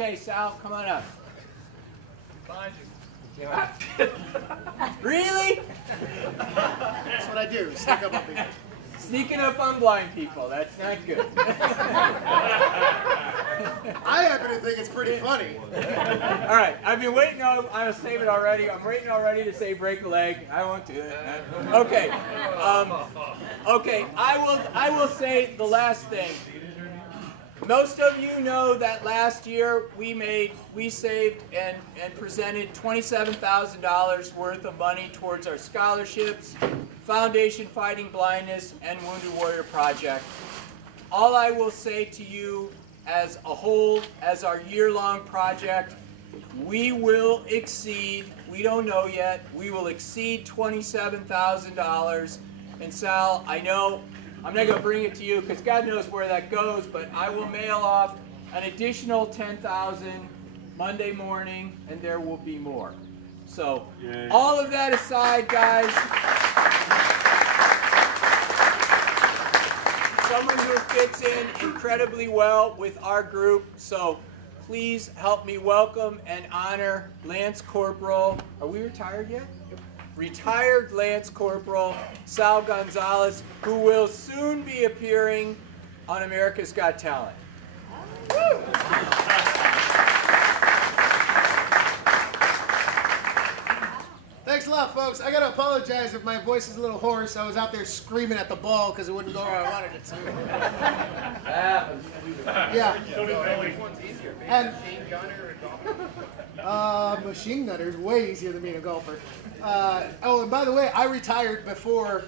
Okay, Sal, come on up. Behind you. Really? That's what I do. Sneak up on people. Sneaking up on blind people. That's not good. I happen to think it's pretty funny. All right, I've been waiting on. I'll save it already. I'm waiting already to say break a leg. I won't do it. Okay. Okay. I will say the last thing. Most of you know that last year we saved and presented $27,000 worth of money towards our scholarships, Foundation Fighting Blindness, and Wounded Warrior Project. All I will say to you as a whole, as our year-long project, we will exceed, we don't know yet, we will exceed $27,000. And Sal, I know I'm not going to bring it to you because God knows where that goes, but I will mail off an additional $10,000 Monday morning, and there will be more. So, all of that aside, guys, someone who fits in incredibly well with our group, so please help me welcome and honor Lance Corporal. Are we retired yet? Retired Lance Corporal Sal Gonzalez, who will soon be appearing on America's Got Talent. Woo! Thanks a lot, folks. I gotta apologize if my voice is a little hoarse. I was out there screaming at the ball because it wouldn't go where I wanted it to. Yeah. Which one's easier, being And a machine gunner or a golfer? Machine gunner is way easier than being a golfer. Oh, and by the way, I retired before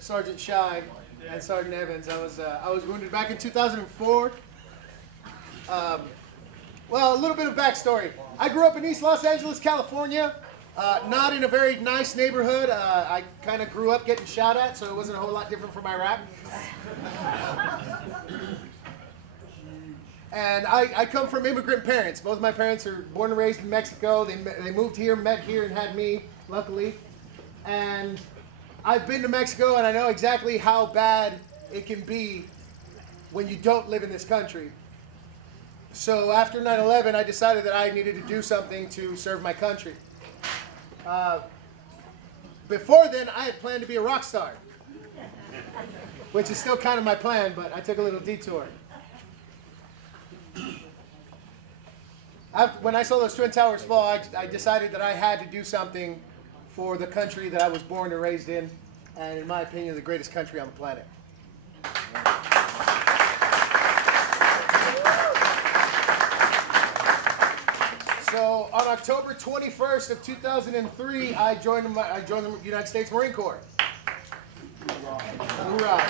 Sergeant Shine and Sergeant Evans. I was wounded back in 2004. Well, a little bit of backstory. I grew up in East Los Angeles, California. Not in a very nice neighborhood. I kind of grew up getting shot at, so it wasn't a whole lot different from Iraq. And I come from immigrant parents. Both of my parents are born and raised in Mexico. They moved here, met here, and had me, luckily. And I've been to Mexico, and I know exactly how bad it can be when you don't live in this country. So after 9/11, I decided that I needed to do something to serve my country. Before then, I had planned to be a rock star, which is still kind of my plan, but I took a little detour. When I saw those Twin Towers fall, I decided that I had to do something for the country that I was born and raised in, and in my opinion, the greatest country on the planet. So on October 21st of 2003, I joined the United States Marine Corps. Hoorah.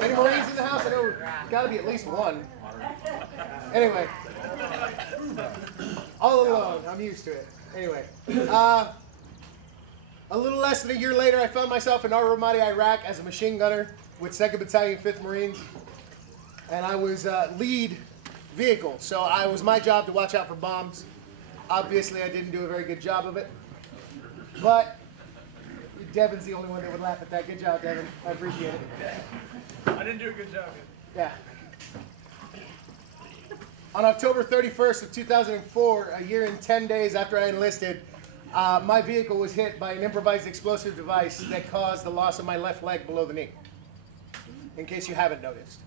Any Marines in the house? I know there's got to be at least one. Anyway, all alone. I'm used to it. Anyway, a little less than a year later, I found myself in Al Ramadi, Iraq, as a machine gunner with 2nd Battalion, 5th Marines, and I was lead vehicle. So it was my job to watch out for bombs. Obviously, I didn't do a very good job of it, but Devin's the only one that would laugh at that. Good job, Devin. I appreciate it. I didn't do a good job. Yeah. On October 31st of 2004, a year and 10 days after I enlisted, my vehicle was hit by an improvised explosive device that caused the loss of my left leg below the knee, in case you haven't noticed.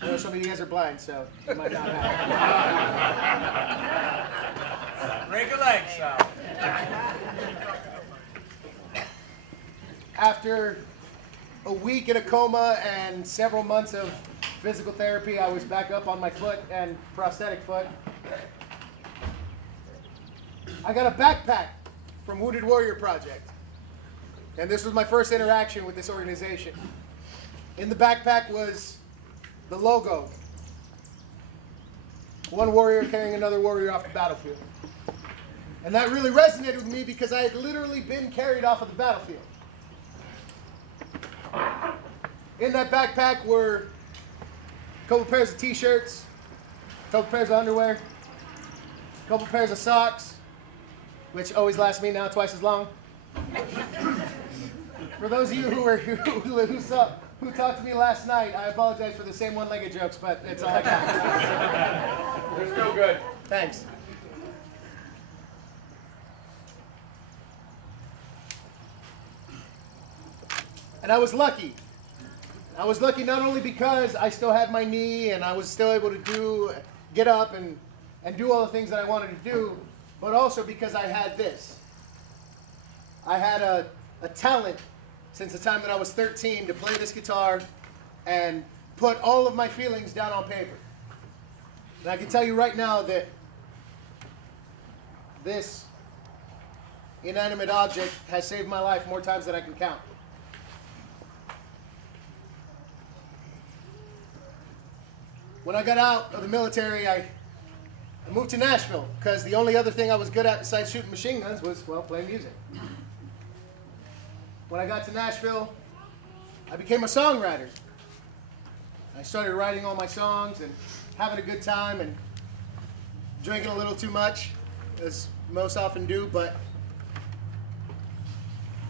I know some of you guys are blind, so you might not have. Break a leg, Sal. After a week in a coma and several months of physical therapy, I was back up on my foot and prosthetic foot. I got a backpack from Wounded Warrior Project, and this was my first interaction with this organization. In the backpack was the logo. One warrior carrying another warrior off the battlefield. And that really resonated with me because I had literally been carried off of the battlefield. In that backpack were a couple pairs of t-shirts, a couple pairs of underwear, a couple pairs of socks, which always last me now twice as long. For those of you who who talked to me last night, I apologize for the same one-legged jokes, but it's all I got. They're still good. Thanks. And I was lucky. I was lucky not only because I still had my knee and I was still able to get up and do all the things that I wanted to do, but also because I had this. I had a talent since the time that I was 13 to play this guitar and put all of my feelings down on paper. And I can tell you right now that this inanimate object has saved my life more times than I can count. When I got out of the military, I moved to Nashville because the only other thing I was good at besides shooting machine guns was, well, playing music. When I got to Nashville, I became a songwriter. I started writing all my songs and having a good time and drinking a little too much, as most often do, but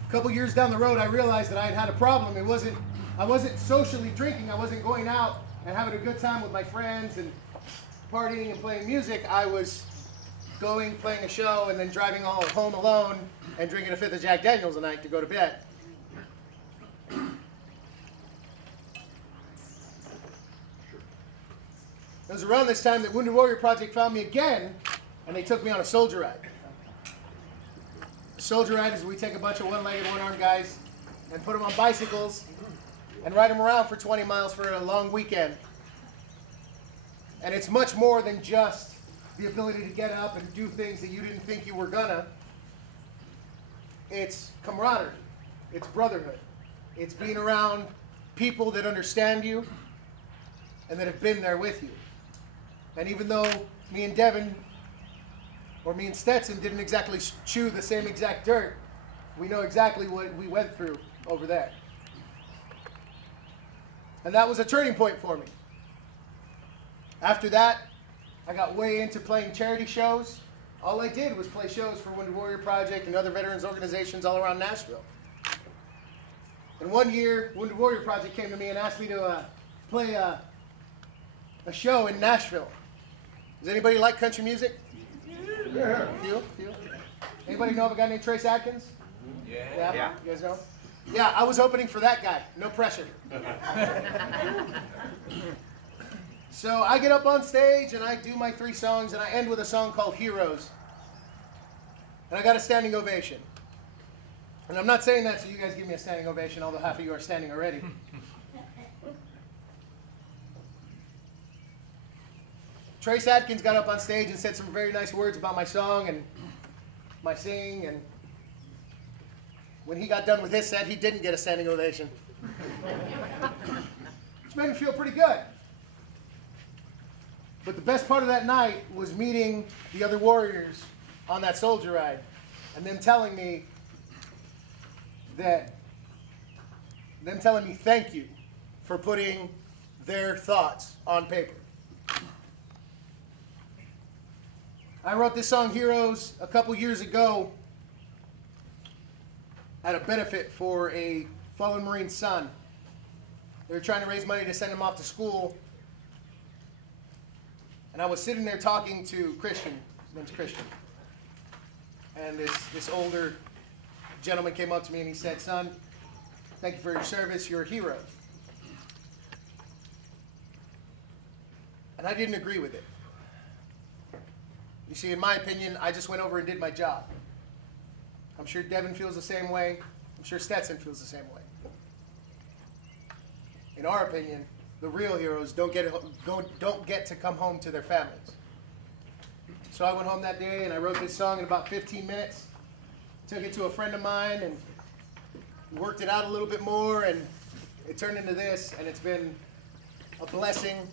a couple years down the road, I realized that I had a problem. I wasn't socially drinking. I wasn't going out and having a good time with my friends and partying and playing music. I was going, playing a show, and then driving home alone and drinking a fifth of Jack Daniels a night to go to bed. It was around this time that Wounded Warrior Project found me again, and they took me on a soldier ride. A soldier ride is we take a bunch of one-legged, one-armed guys and put them on bicycles and ride them around for 20 miles for a long weekend. And it's much more than just the ability to get up and do things that you didn't think you were gonna. It's camaraderie. It's brotherhood. It's being around people that understand you and that have been there with you. And even though me and Devin, or me and Stetson, didn't exactly chew the same exact dirt, we know exactly what we went through over there. And that was a turning point for me. After that, I got way into playing charity shows. All I did was play shows for Wounded Warrior Project and other veterans organizations all around Nashville. And one year, Wounded Warrior Project came to me and asked me to play a show in Nashville. Does anybody like country music? Yeah. Few? Anybody know of a guy named Trace Adkins? Yeah. You guys know? Yeah, I was opening for that guy. No pressure. So I get up on stage and I do my 3 songs and I end with a song called Heroes. And I got a standing ovation. And I'm not saying that so you guys give me a standing ovation, although half of you are standing already. Trace Adkins got up on stage and said some very nice words about my song and my singing, and when he got done with his set, he didn't get a standing ovation. Which made me feel pretty good. But the best part of that night was meeting the other warriors on that soldier ride and them telling me thank you for putting their thoughts on paper. I wrote this song, Heroes, a couple years ago at a benefit for a fallen Marine's son. They were trying to raise money to send him off to school. And I was sitting there talking to Christian. His name's Christian. And this older gentleman came up to me and he said, "Son, thank you for your service. You're a hero." And I didn't agree with it. You see, in my opinion, I just went over and did my job. I'm sure Devin feels the same way. I'm sure Stetson feels the same way. In our opinion, the real heroes don't get to come home to their families. So I went home that day and I wrote this song in about 15 minutes. Took it to a friend of mine and worked it out a little bit more, and it turned into this, and it's been a blessing.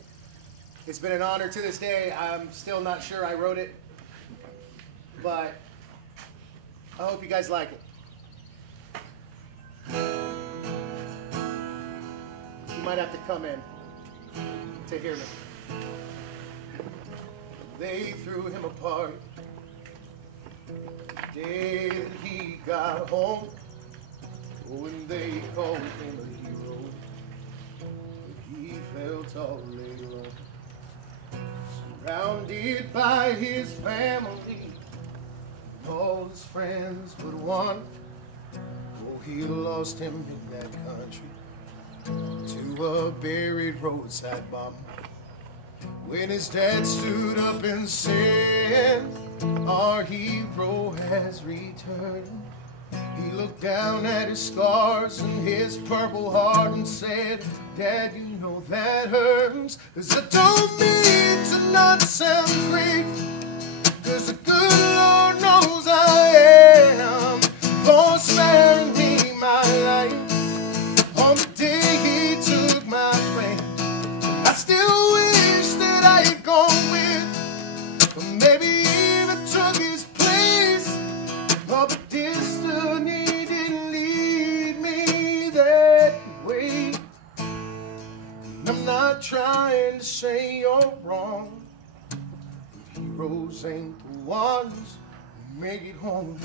It's been an honor to this day. I'm still not sure I wrote it, but I hope you guys like it. You might have to come in to hear me. They threw him apart the day that he got home. Oh, and they called him a hero. built all alone, surrounded by his family, all his friends but one. Oh, he lost him in that country to a buried roadside bomb. When his dad stood up and said, our hero has returned, he looked down at his scars and his purple heart and said, Dad, you know that hurts. 'Cause I don't mean to not sound great, 'cause the good Lord knows I am, for sparing me my life on the day he took my friend. I still wish that I had gone with, or maybe even took his place, but destiny didn't lead me that way. And I'm not trying to say you're wrong, heroes ain't the ones who make it home.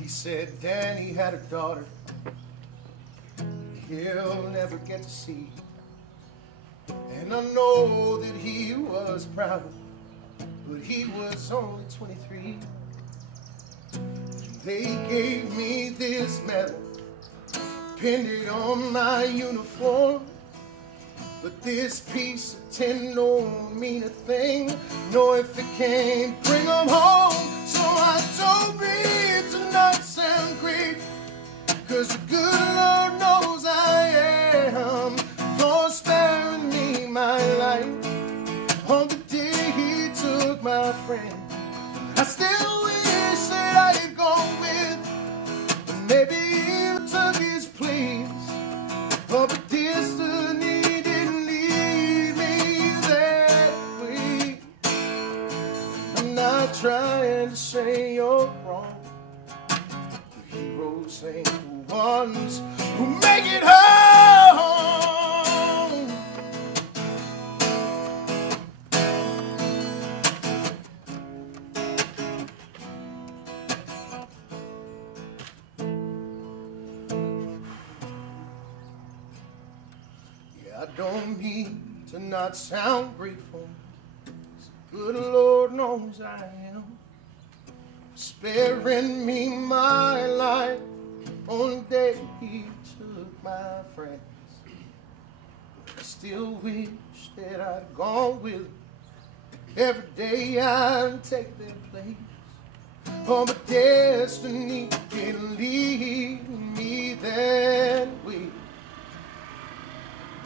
He said Danny had a daughter he'll never get to see, and I know that he was proud, but he was only 23. They gave me this medal, pinned it on my uniform, but this piece of tin don't mean a thing, no, if it can't bring them home. So I don't mean to not sound great, 'cause the good Lord knows I am, for sparing me my life on the day he took my friend. I still wish that I had gone with, but maybe he took his place, but destiny didn't lead me that way. I'm not trying to say you're wrong, the heroes ain't the ones who make it home. Yeah, I don't mean to not sound grateful, 'cause the good Lord knows I am, sparing me my life on the day he took my friends. But I still wish that I'd gone with him. Every day I'd take their place. Oh, but destiny didn't lead me that way.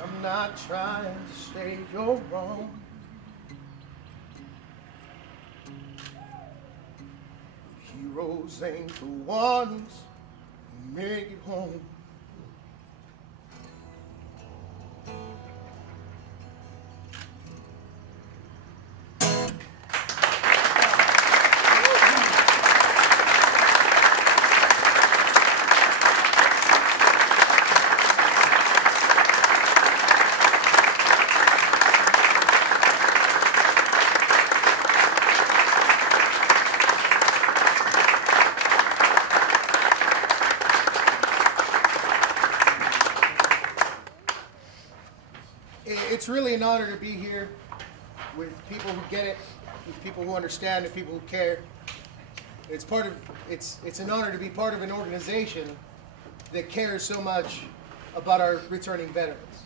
I'm not trying to say you're wrong, heroes ain't the ones who make it home. It's really an honor to be here with people who get it, with people who understand, and people who care. It's an honor to be part of an organization that cares so much about our returning veterans.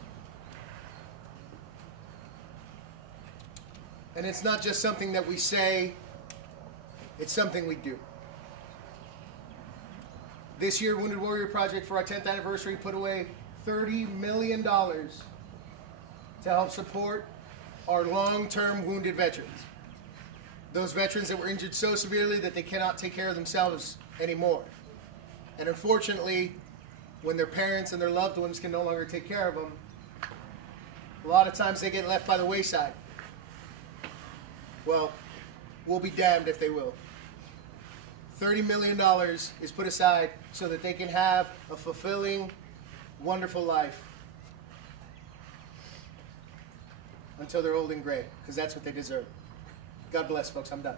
And it's not just something that we say, it's something we do. This year, Wounded Warrior Project, for our 10th anniversary, put away $30 million to help support our long-term wounded veterans. Those veterans that were injured so severely that they cannot take care of themselves anymore. And unfortunately, when their parents and their loved ones can no longer take care of them, a lot of times they get left by the wayside. Well, we'll be damned if they will. $30 million is put aside so that they can have a fulfilling, wonderful life until they're old and gray, because that's what they deserve. God bless, folks. I'm done.